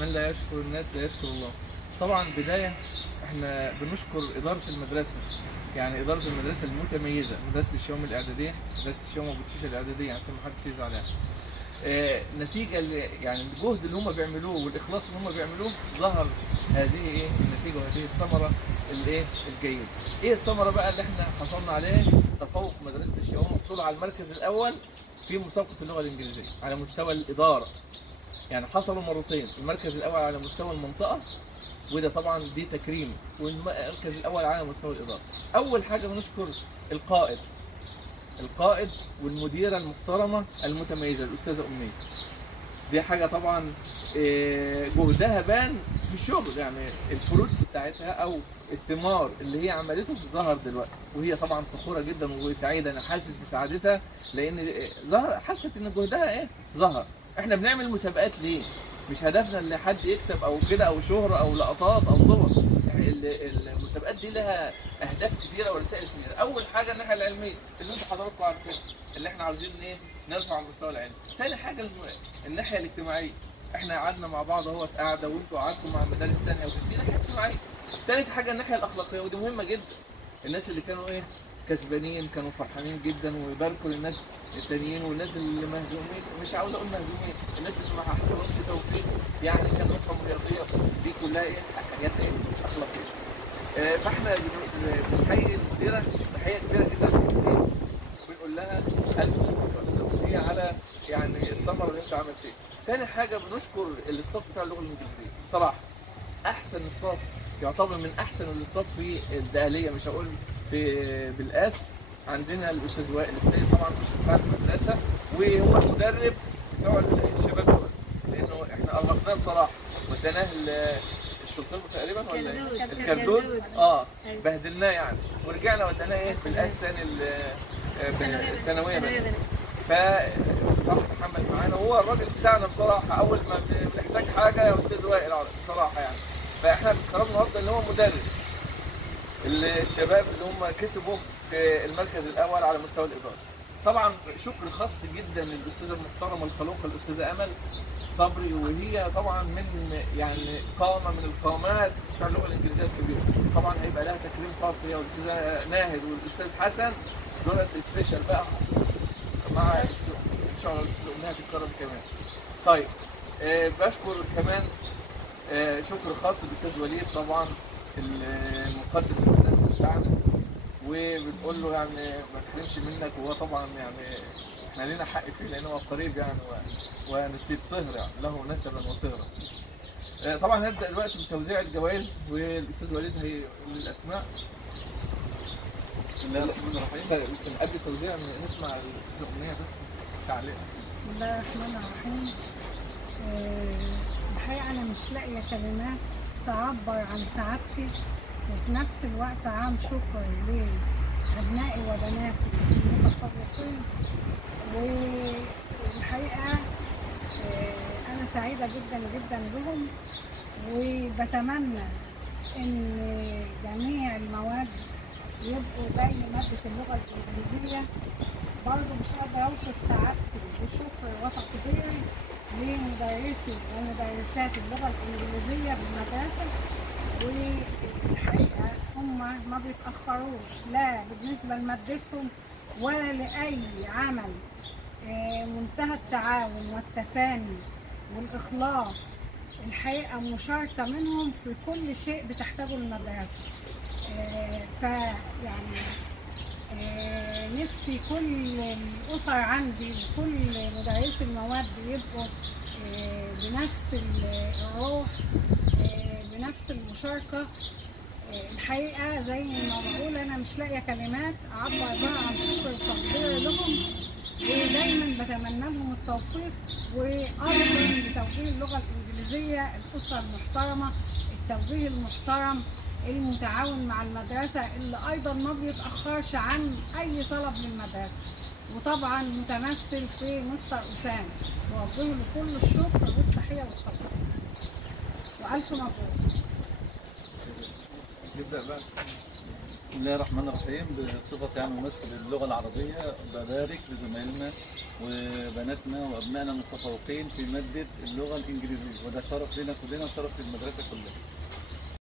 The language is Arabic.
من لا يشكر الناس لا يشكر الله. طبعا بداية احنا بنشكر إدارة المدرسة، يعني إدارة المدرسة المتميزة، مدرسة الشيوم الإعدادية، مدرسة الشيوم أبو تشيشة الإعدادية عشان ما حدش يزعل يعني. نتيجة يعني الجهد اللي هم بيعملوه والإخلاص اللي هم بيعملوه ظهر هذه النتيجة وهذه الثمرة الجيدة. ايه الثمرة بقى اللي احنا حصلنا عليه؟ تفوق مدرسة الشيوم وحصول على المركز الأول في مسابقة اللغة الإنجليزية على مستوى الإدارة. يعني حصلوا مرتين، المركز الأول على مستوى المنطقة، وده طبعا دي تكريم، والمركز الأول على مستوى الإدارة. أول حاجة بنشكر القائد والمديرة المحترمة المتميزة الأستاذة أمنية. دي حاجة طبعا جهدها بان في الشغل، يعني الفروتس بتاعتها أو الثمار اللي هي عملته ظهر دلوقتي، وهي طبعا فخورة جدا وسعيدة. أنا حاسس بسعادتها لأن حست إن جهدها ظهر. إحنا بنعمل مسابقات ليه؟ مش هدفنا إن حد يكسب أو كده أو شهرة أو لقطات أو صور. المسابقات دي لها اهداف كثيره ورسائل كثيره. اول حاجه الناحيه العلميه اللي انتم حضراتكم عارفينها، اللي احنا عاوزين نرفع المستوى العلمي. ثاني حاجه الناحيه الاجتماعيه، احنا قعدنا مع بعض اهوت قاعده وانتم قعدتوا مع مدارس ثانيه ودي ناحيه اجتماعيه. ثالث حاجه الناحيه الاخلاقيه ودي مهمه جدا. الناس اللي كانوا كسبانين كانوا فرحانين جدا ويباركوا للناس التانيين، والناس اللي مهزومين، مش عاوز اقول مهزومين، الناس اللي ما حصلهمش توفيق يعني كان روحهم رياضيه، دي كلها حاجات اخلاقيه. فاحنا بنحيي المديره تحيه كبيره جدا وبنقول لها الف مبروك هي على يعني الثمره اللي انت عملتيها. ثاني حاجه بنشكر الاستاف بتاع اللغه الانجليزيه، بصراحه احسن استاف، يعتبر من احسن الاستاف في الدقهليه، مش هقول في بالقاس. عندنا الاستاذ وائل السيد طبعا مشرف بتاع المدرسه، وهو المدرب بتوع الشباب دول، لانه احنا ارهقناه بصراحه وديناه الشلطان تقريبا ولا الكردون، بهدلناه يعني، ورجعنا وديناه في القاس ثاني الثانويه بقى. فبصراحه تحمل معانا وهو الراجل بتاعنا بصراحه. اول ما بنحتاج حاجه يا استاذ وائل بصراحه يعني. فاحنا بنكرمه النهارده ان هو مدرب الشباب اللي هم كسبوا في المركز الاول على مستوى الاداره. طبعا شكر خاص جدا للاستاذه المحترمه الخلوقه الاستاذه امل صبري، وهي طبعا من يعني قامه من القامات بتاع اللغه الانجليزيه الكبيره. طبعا هيبقى لها تكريم خاص هي والاستاذه ناهد والاستاذ حسن، دول سبيشال بقى مع ان شاء الله الاستاذه امنيه هتتكرم كمان. طيب بشكر كمان شكر خاص بالاستاذ وليد طبعا المقدم البرنامج بتاعنا، وبنقول له يعني ما تحرمش منك، وهو طبعا يعني احنا لينا حق فيه لان هو قريب يعني ونسيب صهر يعني له نسبا وصهرا. طبعا هنبدا دلوقتي بتوزيع الجوائز والاستاذ وليد هيقول الاسماء. بسم الله الرحمن الرحيم. قبل التوزيع نسمع الاستاذه امنيه بس تعليق. بسم الله الرحمن الرحيم. الحقيقه انا مش لاقيه كلمات تعبر عن سعادتي، وفي نفس الوقت عام شكر لابنائي وبناتي المتفوقين. والحقيقه انا سعيده جدا جدا بهم، وبتمنى ان جميع المواد يبقوا زي ماده اللغه الانجليزيه. برضه مش قادره اوصف سعادتي وشكر وتقديري لمدرسي ومدرسات اللغه الانجليزيه بالمدرسه. والحقيقه هم ما بيتاخروش لا بالنسبه لمادتهم ولا لاي عمل. منتهى التعاون والتفاني والاخلاص، الحقيقه مشاركه منهم في كل شيء بتحتاجه المدرسه. فيعني نفسي كل الاسر عندي وكل مدرسي المواد يبقوا بنفس الروح، بنفس المشاركه. الحقيقه زي ما بقول انا مش لاقيه كلمات اعبر بقى عن شكر وتقديري لهم، ودايما بتمنى لهم التوفيق. وايضا بتوجيه اللغه الانجليزيه الاسره المحترمه، التوجيه المحترم المتعاون مع المدرسه اللي ايضا ما بيتاخرش عن اي طلب للمدرسه، وطبعا متمثل في مستر اسامه. بوجه له كل الشكر والتحيه والتقدير، والف مبروك. نبدا بقى. بسم الله الرحمن الرحيم. بصفتي يعني ممثل اللغة العربية ببارك لزمايلنا وبناتنا وأبنائنا المتفوقين في مادة اللغة الإنجليزية، وده شرف لنا كلنا وشرف للمدرسة كلها.